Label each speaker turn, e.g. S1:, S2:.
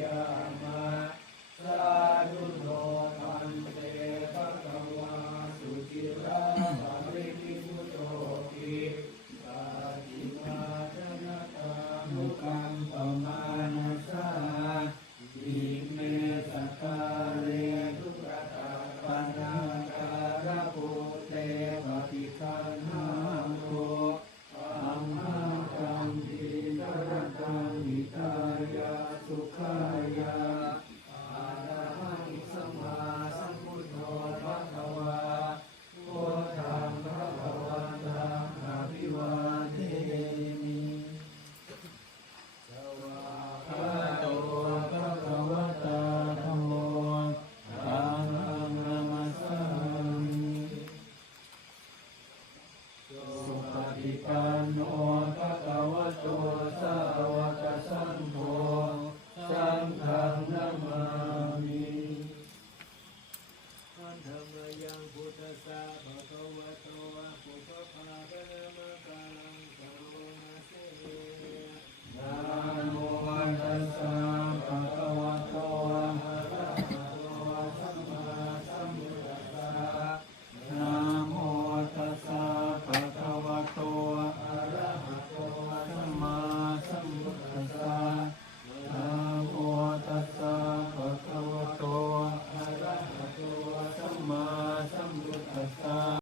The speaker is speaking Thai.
S1: ยามะสาธุโนพันเตปะคะวาสุจิราภริกิพุโตติสาธิมาจนะตานุกัมปมานะสา ยาณาหิสัมมาสัมพุทธภะคะวาโพธังพรหัตังอภิวาเทมิสวาโตภะคะวตาธรรมรังนามัสสาตุปฏิปโนภวะโต นธรรมยังพุทธะภะคะว